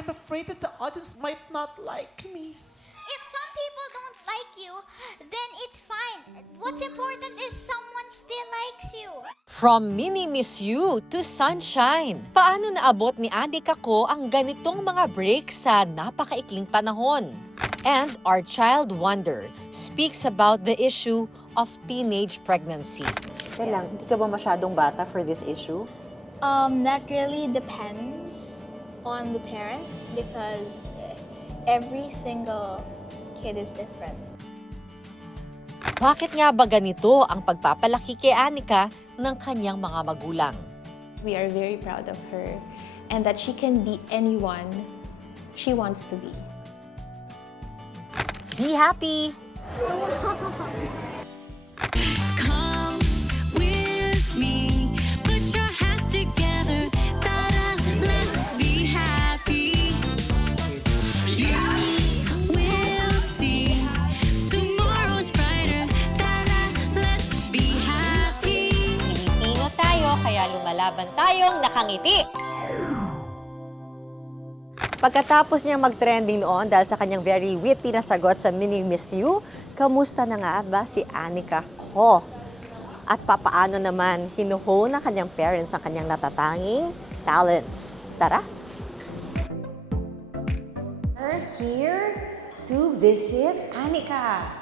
I'm afraid that the audience might not like me. If some people don't like you, then it's fine. What's important is someone still likes you. From Mini Miss You to Sunshine, paano naabot ni Anika ko ang ganitong mga break sa napakaikling panahon? And our child wonder speaks about the issue of teenage pregnancy. Kailang, hindi ka ba masyadong bata for this issue? That really depends on the parents because every single kid is different. Bakit nga ba ganito ang pagpapalaki kay Anika ng kanyang mga magulang? We are very proud of her and that she can be anyone she wants to be. Be happy! Come with me, put your hands together, ta-da, let's be happy. You will see tomorrow's brighter, ta-da, let's be happy. Pilipino tayo, kaya lumalaban tayong nakangiti. Pagkatapos niya mag-trending noon dahil sa kanyang very witty na sagot sa Mini Miss You, kamusta na nga ba si Anika ko? At papaano naman hinuho ng kanyang parents ang kanyang natatanging talents? Tara! We're here to visit Anika.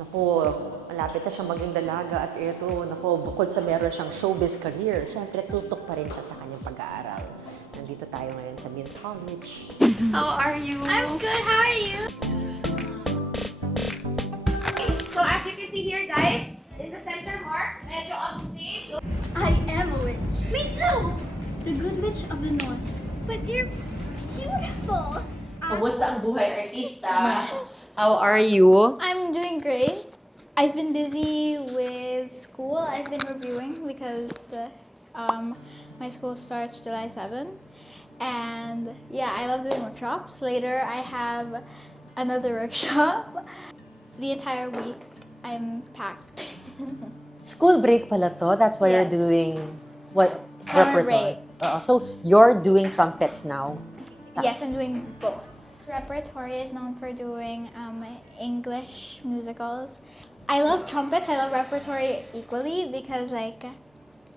Naku, malapit na siya maging dalaga at ito, naku, bukod sa meron siyang showbiz career, syempre tutok pa rin siya sa kanyang pag-aaral. Nandito tayo ngayon sa Mint College. How are you? I'm good, how are you? Okay, so as you can see here, guys, in the center mark, medyo on stage. I am a witch. Me too! The good witch of the north. But you're beautiful. Kamusta ang buhay artista? How are you? I'm doing great. I've been busy with school. I've been reviewing because my school starts July 7. And yeah, I love doing workshops. Later, I have another workshop. The entire week, I'm packed. School break pala to. That's why you're Yes. doing what? Summer repertoire. break. So you're doing trumpets now. Yes, I'm doing both. Repertory is known for doing English musicals. I love trumpets. I love repertory equally because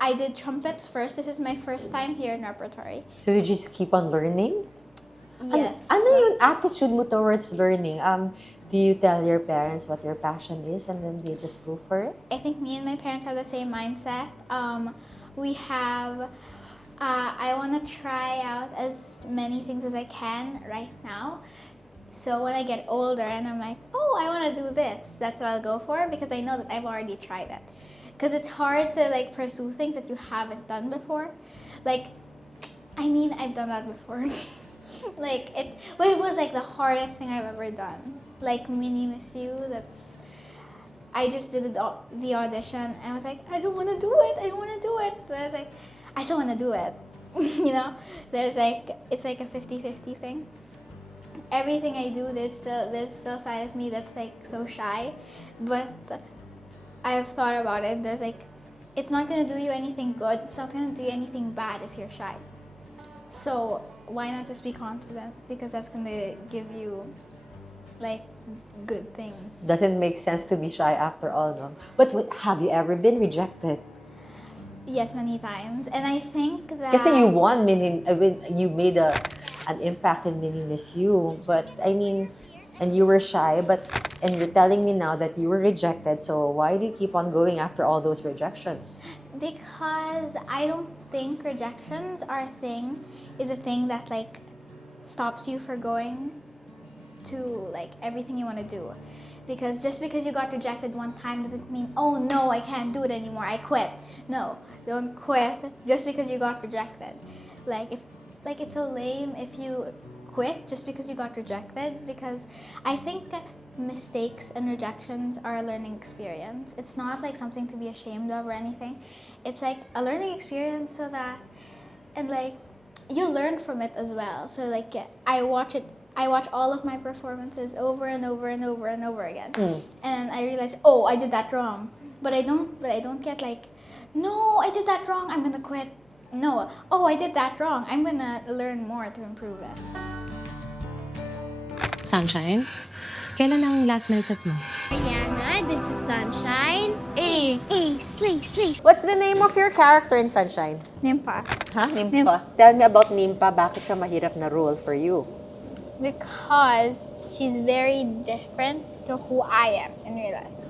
I did trumpets first. This is my first time here in repertory. So you just keep on learning? Yes. Ano yung attitude mo towards learning? Do you tell your parents what your passion is and then they just go for it? I think me and my parents have the same mindset. We have, I want to try out as many things as I can right now. So when I get older and I'm like, oh, I want to do this, that's what I'll go for because I know that I've already tried it. Because it's hard to pursue things that you haven't done before. I've done that before. But it was the hardest thing I've ever done. Mini Miss You, I just did the audition and I was like, I don't want to do it. I don't want to do it. But I was like, I still want to do it. You know, there's it's a 50-50 thing. Everything I do, there's still a side of me that's so shy, but I've thought about it. There's it's not gonna do you anything good. It's not gonna do you anything bad if you're shy. So why not just be confident? Because that's gonna give you good things. Doesn't make sense to be shy after all, no? But have you ever been rejected? Yes, many times, and I think that. Kasi you won you made an impact in Mini Miss You, but and you were shy, and you're telling me now that you were rejected, so why do you keep on going after all those rejections? Because I don't think rejections is a thing that stops you from going to everything you want to do. Because just because you got rejected one time doesn't mean, oh no, I can't do it anymore, I quit. No, don't quit just because you got rejected. It's so lame if you quit just because you got rejected, because I think mistakes and rejections are a learning experience. It's not something to be ashamed of or anything. It's a learning experience so that, and you learn from it as well. So I watch all of my performances over and over and over and over again. And I realize, oh, I did that wrong. But I don't get no, I did that wrong, I'm gonna quit. No, oh, I did that wrong. I'm gonna learn more to improve it. Sunshine, kailan ang last menses mo? Diana, this is Sunshine. Slay, slay. What's the name of your character in Sunshine? Nympha. Ha? Nympha. Tell me about Nympha. Bakit siya mahirap na role for you? Because she's very different to who I am in real life.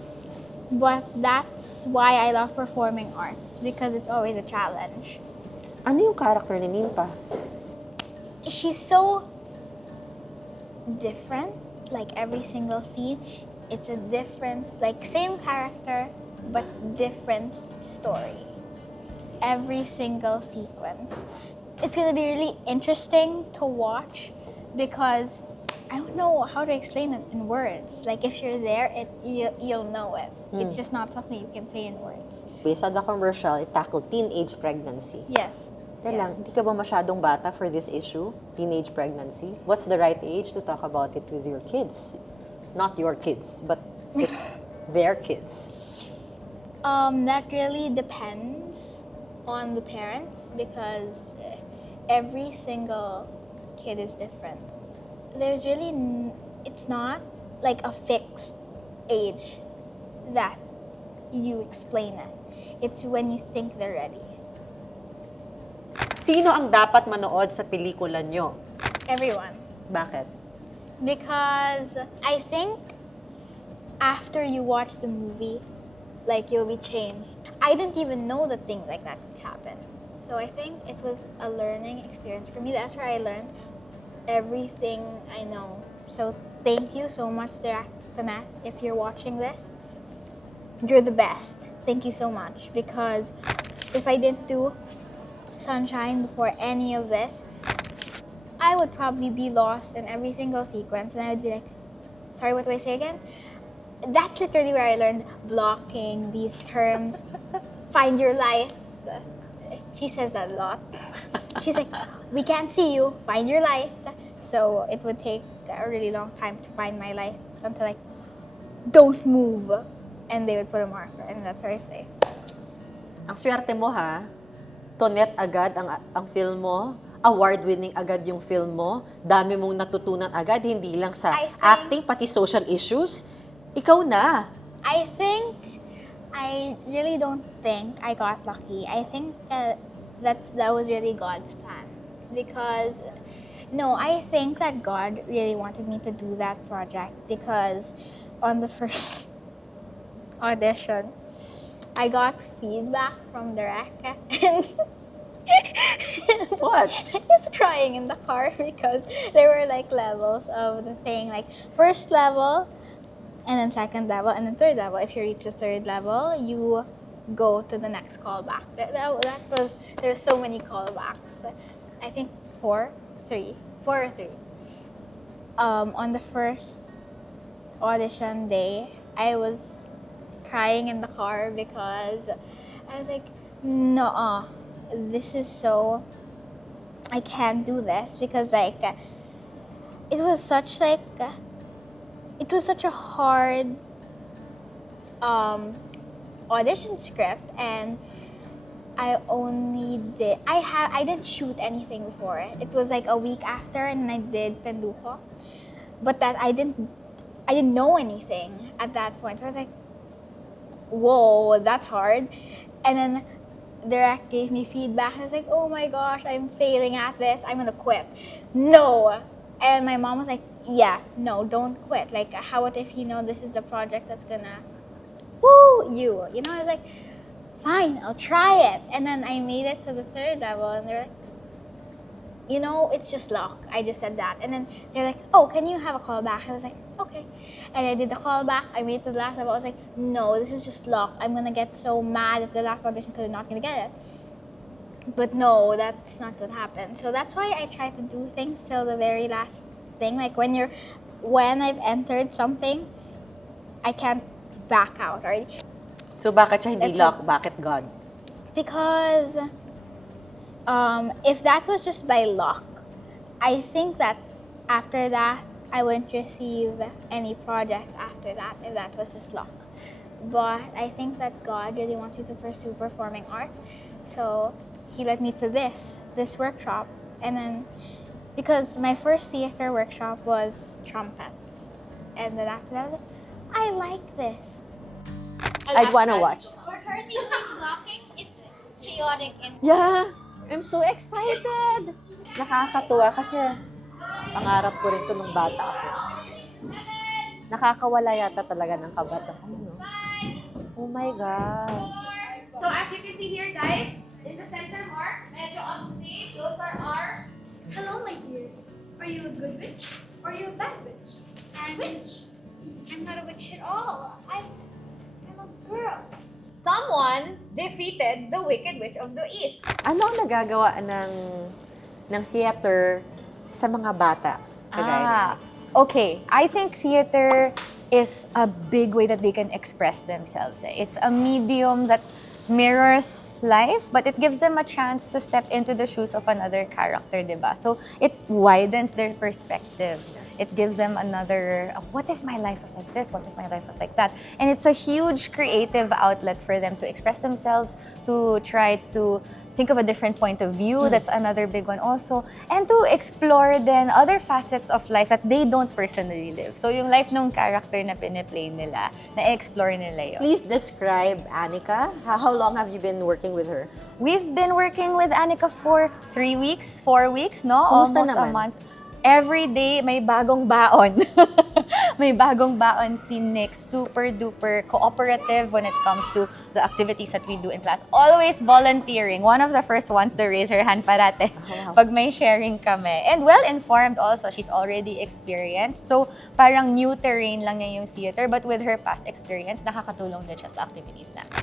But that's why I love performing arts, because it's always a challenge. Ano yung character ni Nympha? She's so different, like every single scene. It's a different, like same character, but different story. Every single sequence. It's gonna be really interesting to watch because I don't know how to explain it in words. Like if you're there, you'll know it. It's just not something you can say in words. We saw the commercial, it tackled teenage pregnancy. Yes. Teka lang, hindi ka ba masyadong bata for this issue, teenage pregnancy? What's the right age to talk about it with your kids? Not your kids, but their kids. That really depends on the parents because every single kid is different. There's really, it's not like a fixed age that you explain it. It's when you think they're ready. Sino ang dapat manood sa pelikula nyo? Everyone. Bakit? Because I think after you watch the movie, like you'll be changed. I didn't even know that things like that could happen. So I think it was a learning experience for me. That's where I learned everything I know. So thank you so much, Bernadette, if you're watching this. You're the best. Thank you so much. Because if I didn't do Sunshine before any of this, I would probably be lost in every single sequence and I would be like, sorry, what do I say again? That's literally where I learned blocking, these terms, find your light. She says that a lot. She's like, we can't see you, find your light. So it would take a really long time to find my light until like, don't move. And they would put a marker and that's what I say. Ang swerte mo ha, Tonet agad ang film mo, award-winning agad yung film mo, dami mong natutunan agad, hindi lang sa acting, pati social issues. Ikaw na. I really don't think I got lucky. I think that was really God's plan. Because, no, I think that God really wanted me to do that project because on the first audition, I got feedback from the rec and What? I was crying in the car because there were like levels of the thing, like first level and then second level and then third level. If you reach the third level, you go to the next callback. There were so many callbacks. I think four or three. On the first audition day, I was crying in the car because I was like, no, this is so, I can't do this because like, it was such a hard audition script and I didn't shoot anything before it. It was like a week after and I did Penduko. But that I didn't know anything at that point. So I was like, whoa, that's hard. And then the rec gave me feedback. I was like, oh my gosh, I'm failing at this. I'm gonna quit. No. And my mom was like, yeah, no, don't quit. Like, how about if you know this is the project that's gonna woo you? You know, I was like, fine, I'll try it. And then I made it to the third level and they're like, you know, it's just luck. I just said that. And then they're like, oh, can you have a callback? I was like, okay. And I did the callback. I made it to the last level. I was like, no, this is just luck. I'm going to get so mad at the last audition because I'm not going to get it. But no, that's not what happened. So that's why I try to do things till the very last thing. Like when I've entered something, I can't back out already. So bakit siya hindi luck? Bakit God? Because if that was just by luck, I think that after that, I wouldn't receive any projects after that if that was just luck. But I think that God really wants you to pursue performing arts. So he led me to this workshop. And then, because my first theater workshop was trumpets. And then after that, I was like, I like this. I'd wanna watch. We're currently doing blocking. It's chaotic and Yeah! I'm so excited! Nakakatuwa kasi pangarap ko rin to nung bata ako. Nakakawala yata talaga ng kabataan, no? Oh my God! So as you can see here, guys, in the center mark, medyo on stage, those are our... Hello, my dear. Are you a good witch? Or are you a bad witch? I'm a witch. I'm not a witch at all. I'm a girl. Someone defeated the Wicked Witch of the East. Ano ang nagagawa ng theater sa mga bata? Kagaya Okay. I think theater is a big way that they can express themselves. It's a medium that mirrors life, but it gives them a chance to step into the shoes of another character, diba? So it widens their perspective. It gives them another, what if my life was like this? What if my life was like that? And it's a huge creative outlet for them to express themselves, to try to think of a different point of view. That's another big one also. And to explore then other facets of life that they don't personally live. So yung life ng character na piniplay nila, na-explore nila yun. Please describe Anika. How long have you been working with her? We've been working with Annika for 3 weeks, 4 weeks, no? Kumusta Almost naman? a month. Every day, may bagong baon. May bagong baon si Nick. Super duper cooperative when it comes to the activities that we do in class. Always volunteering. One of the first ones to raise her hand parate pag may sharing kami. And well-informed also. She's already experienced. So, parang new terrain lang niya yung theater. But with her past experience, nakakatulong din siya sa activities namin.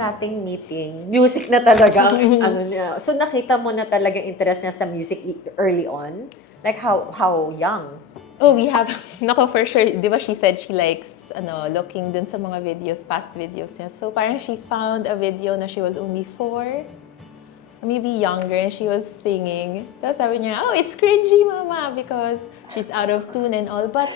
Nating meeting, music na talaga ang ano niya. So nakita mo na talaga interest niya sa music early on? Like how young? Oh, we have, nako for sure, di ba she said she likes, looking dun sa mga videos, past videos niya. So parang she found a video na she was only 4, maybe younger, and she was singing. Tapos sabi niya, oh, it's cringy, mama, because she's out of tune and all. But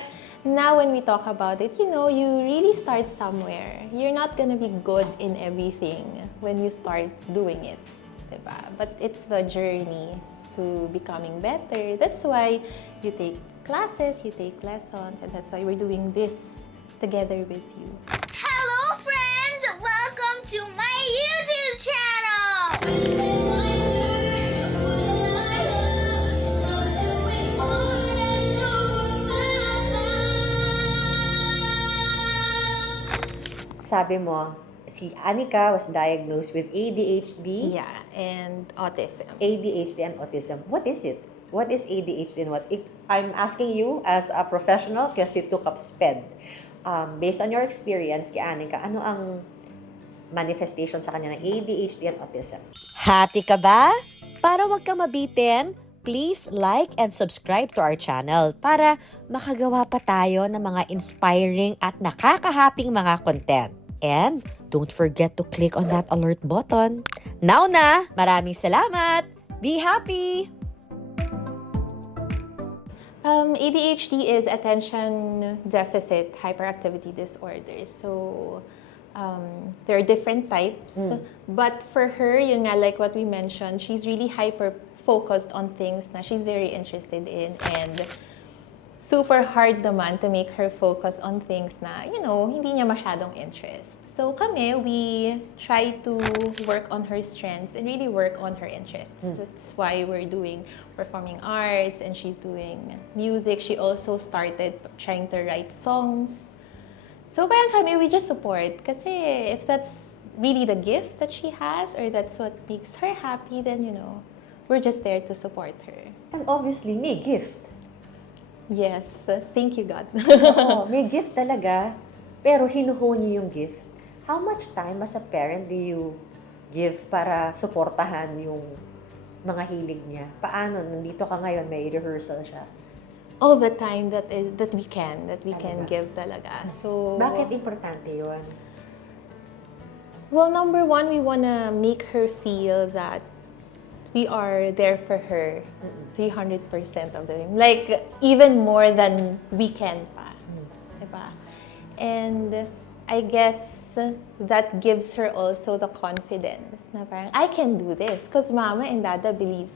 now when we talk about it, you really start somewhere. You're not gonna be good in everything when you start doing it, diba? But it's the journey to becoming better. That's why you take classes, you take lessons, and that's why we're doing this together with you. Hello, friends! Welcome to my YouTube channel! Sabi mo, si Anika was diagnosed with ADHD. Yeah, and autism. ADHD and autism. What is it? What is ADHD and what? I'm asking you as a professional because you took up SPED. Based on your experience kay Anika, ano ang manifestation sa kanya ng ADHD and autism? Happy ka ba? Para wag ka mabitin, please like and subscribe to our channel para makagawa pa tayo ng mga inspiring at nakakahaping mga content. And don't forget to click on that alert button. Now na, maraming salamat! Be happy! ADHD is attention deficit hyperactivity disorder. So there are different types. But for her, yun nga, like what we mentioned, she's really hyper-focused on things na she's very interested in, and super hard naman to make her focus on things na, hindi niya masyadong interest. So kami, we try to work on her strengths and really work on her interests. That's why we're doing performing arts, and she's doing music. She also started trying to write songs. So parang kami, we just support. Kasi if that's really the gift that she has, or that's what makes her happy, then, we're just there to support her. And obviously, may gift. Yes, thank you, God. Oo, may gift talaga, pero hinuhon niyo yung gift. How much time as a parent do you give para suportahan yung mga hilig niya? Paano? Nandito ka ngayon, may rehearsal siya. All the time that we can give talaga. So Bakit importante yun? Well, number one, we wanna make her feel that we are there for her 300% of the time. Like, even more than we can pa. Diba? And I guess that gives her also the confidence na parang, I can do this because mama and dada believe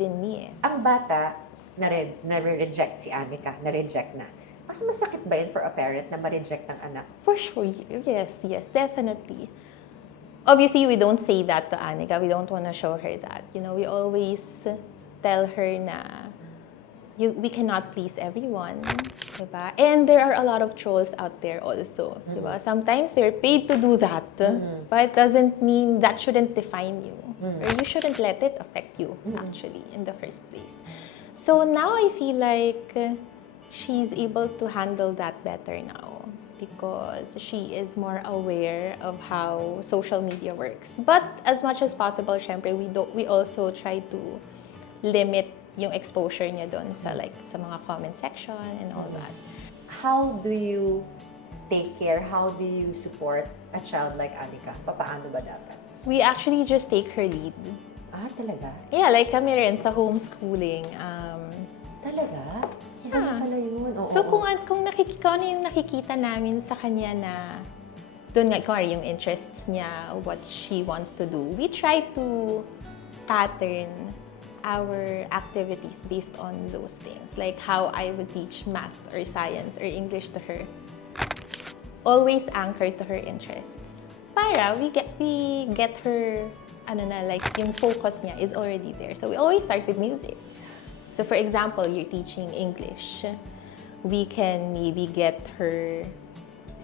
in me. Ang bata, na-reject si Anika, na-reject na. Mas masakit ba yun for a parent na ma-reject ng anak? For sure, yes, definitely. Obviously, we don't say that to Anika. We don't want to show her that. You know, we always tell her na we cannot please everyone, diba? And there are a lot of trolls out there also, diba? Sometimes they're paid to do that, but it doesn't mean that shouldn't define you, or you shouldn't let it affect you, actually, in the first place. So now I feel like she's able to handle that better now because she is more aware of how social media works. But as much as possible, syempre, we also try to limit yung exposure niya doon sa mga comment section and all that. How do you take care? How do you support a child like Anika? Papaano ba dapat? We actually just take her lead. Ah, talaga? Yeah, like kami rin sa homeschooling. Talaga? Yeah. Pala yun. Oo, So kung ano yung nakikita namin sa kanya na doon nga, kung yung interests niya, what she wants to do, we try to pattern our activities based on those things. Like how I would teach math or science or English to her. Always anchored to her interests. Para we get her, like yung focus niya is already there. So we always start with music. So for example, you're teaching English. We can maybe get her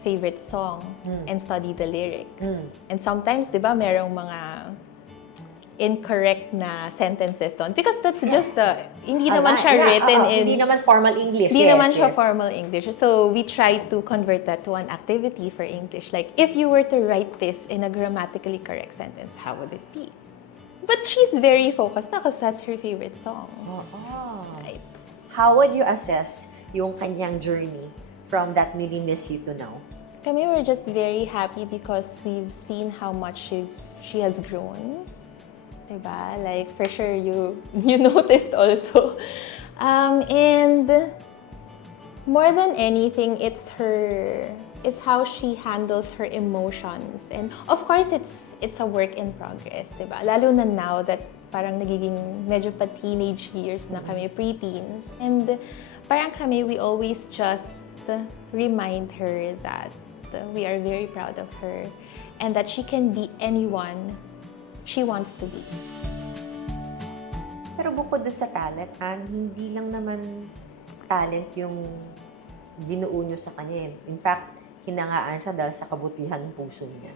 favorite song and study the lyrics. And sometimes, di ba, merong mga incorrect na sentences doon. Because that's just hindi naman siya written in... Hindi naman formal English. Hindi naman siya formal English. So we try to convert that to an activity for English. Like, if you were to write this in a grammatically correct sentence, how would it be? But she's very focused na because that's her favorite song. Right. How would you assess yung kanyang journey from that Mini Miss You to now? Kami were just very happy because we've seen how much she has grown. Diba? Like, for sure, you noticed also. And more than anything, it's how she handles her emotions. And of course, it's a work in progress, diba? Lalo na now that parang nagiging medyo pa teenage years na kami, preteens. And parang kami, we always just remind her that we are very proud of her and that she can be anyone she wants to be. Pero bukod dun sa talent, hindi lang naman talent yung binuo nyo sa kanya. In fact, hinangaan siya dahil sa kabutihan ng puso niya.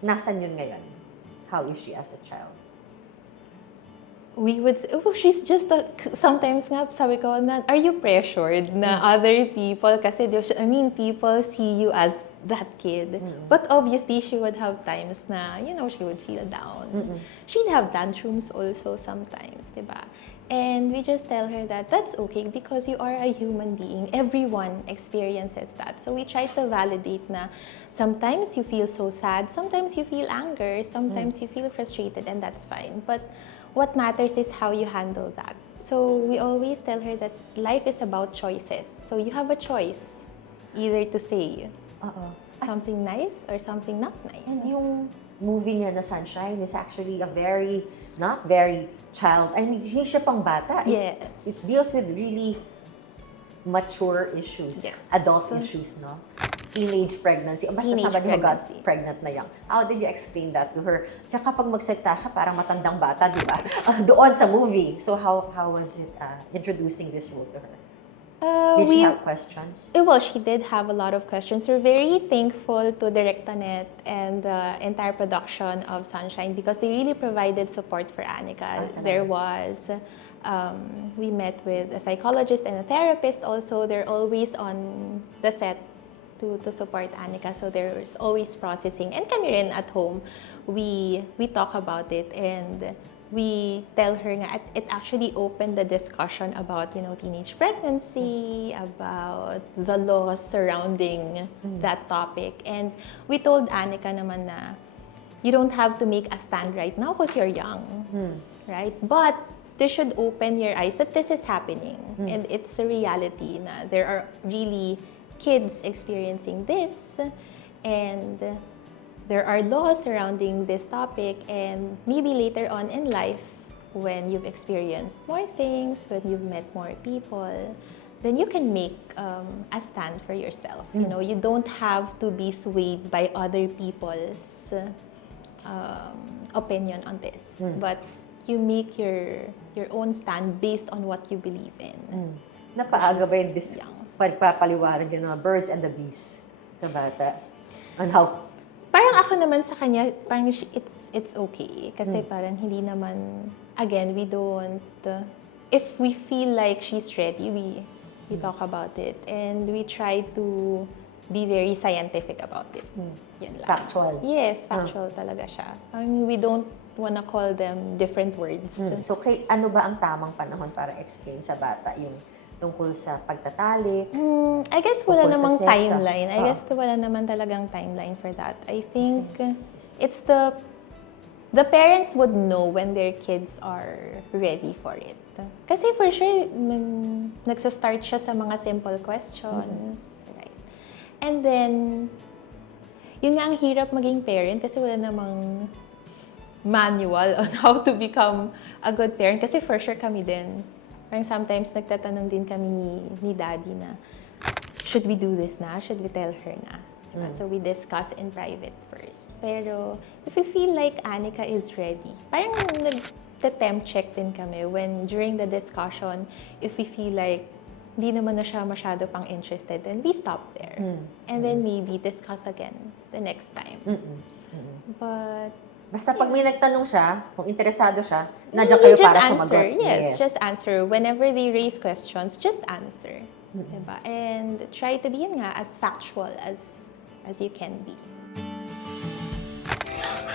Nasaan yun ngayon? How is she as a child? We would say, she's just sometimes nga, sabi ko, are you pressured na other people, kasi people see you as that kid. But obviously, she would have times na, she would feel down. She'd have tantrums also sometimes, diba? And we just tell her that that's okay because you are a human being. Everyone experiences that. So we try to validate na sometimes you feel so sad, sometimes you feel anger, sometimes you feel frustrated, and that's fine. But what matters is how you handle that. So we always tell her that life is about choices. So you have a choice either to say something nice or something not nice. And yung movie niya na Sunshine is actually not very child. I mean, hindi siya pang bata. Yes. It deals with really mature issues, adult issues, no? Teenage pregnancy. Basta somebody who got pregnant na young. How did you explain that to her? Tsaka kapag magsalita siya, parang matandang bata, di ba? Doon sa movie. So how was it introducing this role to her? Did she have questions? Well, she did have a lot of questions. We're very thankful to Direct Annette and the entire production of Sunshine because they really provided support for Anika. There was, we met with a psychologist and a therapist also. They're always on the set to support Anika. So there's always processing. And kami rin at home, we talk about it and we tell her nga, it actually opened the discussion about, teenage pregnancy, about the laws surrounding that topic. And we told Anika naman na you don't have to make a stand right now because you're young, right? But this should open your eyes that this is happening and it's the reality na there are really kids experiencing this and there are laws surrounding this topic, and maybe later on in life when you've experienced more things, when you've met more people, then you can make a stand for yourself. You know, you don't have to be swayed by other people's opinion on this, but you make your own stand based on what you believe in. Napaaga ba yung pagpapaliwanag yung mga birds and the bees sa bata? And how? Parang ako naman sa kanya, parang it's okay. Kasi parang hindi naman, again, we don't, if we feel like she's ready, we talk about it. And we try to be very scientific about it. Yan lang. Factual. Yes, factual talaga siya. I mean, we don't wanna call them different words. So, ano ba ang tamang panahon para explain sa bata yung tungkol sa pagtatalik? I guess wala Tungkol sa namang sex, timeline. I guess wala naman talagang timeline for that. I think it's the parents would know when their kids are ready for it. Kasi for sure, nagsa-start siya sa mga simple questions. Right? And then, yun nga ang hirap maging parent kasi wala namang manual on how to become a good parent. Kasi for sure kami din. Parang sometimes nagtatanong din kami ni daddy na, should we do this na? Should we tell her na? So we discuss in private first. Pero if we feel like Anika is ready, parang nag-temp check din kami when during the discussion, if we feel like hindi naman na siya masyado pang interested, then we stop there. And then maybe discuss again the next time. But basta pag may nagtanong siya, kung interesado siya, nandiyan kayo para sumagot. Yes, just answer. Whenever they raise questions, just answer. Diba? And try to be yun nga, as factual as you can be.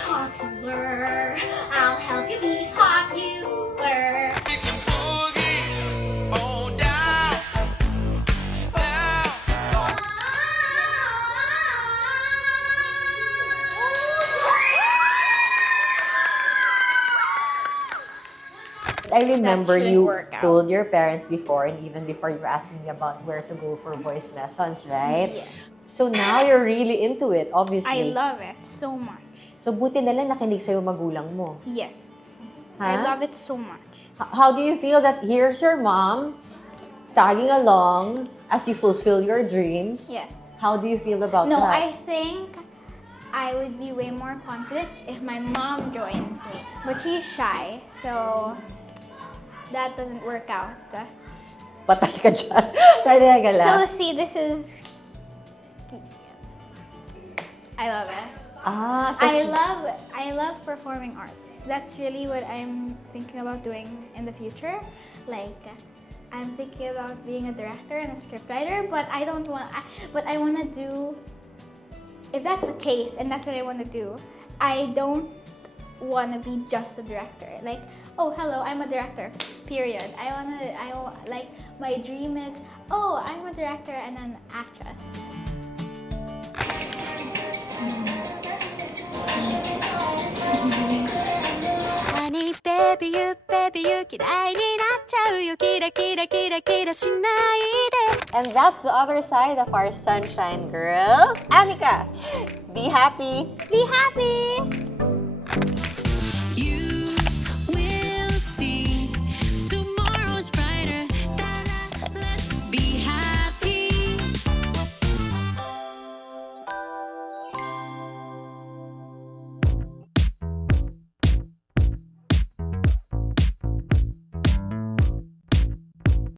Popular. I'll help you be popular. I remember you told your parents before, and even before you were asking me about where to go for voice lessons, right? Yes. So now you're really into it, I obviously. love it so much. So buti na lang nakinig sa'yo magulang mo. Yes. I Huh? love it so much. How do you feel that here's your mom tagging along as you fulfill your dreams? Yeah. How do you feel about No, that? I think I would be way more confident if my mom joins me. But she's shy, so that doesn't work out. Patay ka dyan. Talaga lang. So see, this is... I love it. So I love performing arts. That's really what I'm thinking about doing in the future. Like, I'm thinking about being a director and a scriptwriter, but I don't want. But I want to do. If that's the case, and that's what I want to do, I don't want to be just a director. Like, oh, hello, I'm a director. Period. Like, my dream is, oh, I'm a director and an actress. Honey, baby, you 嫌いになっちゃうよキラキラキラキラしないで And that's the other side of our sunshine girl, Annika. Be happy. Be happy!